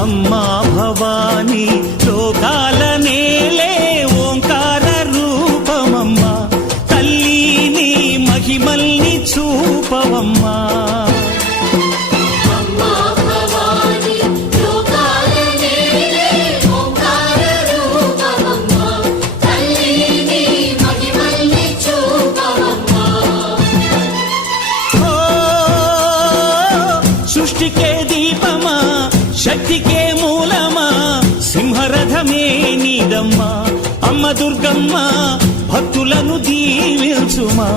అమ్మా భవానీ లోకాల నేలే ఓంకార రూపమమ్మా, తల్లి నీ మహిమల్ని చూపవమ్మా. సృష్టికే దీపమా, శక్తికే మూలమా, సింహరథమే నీదమ్మా. అమ్మ దుర్గమ్మ భక్తులను దీవించుమా.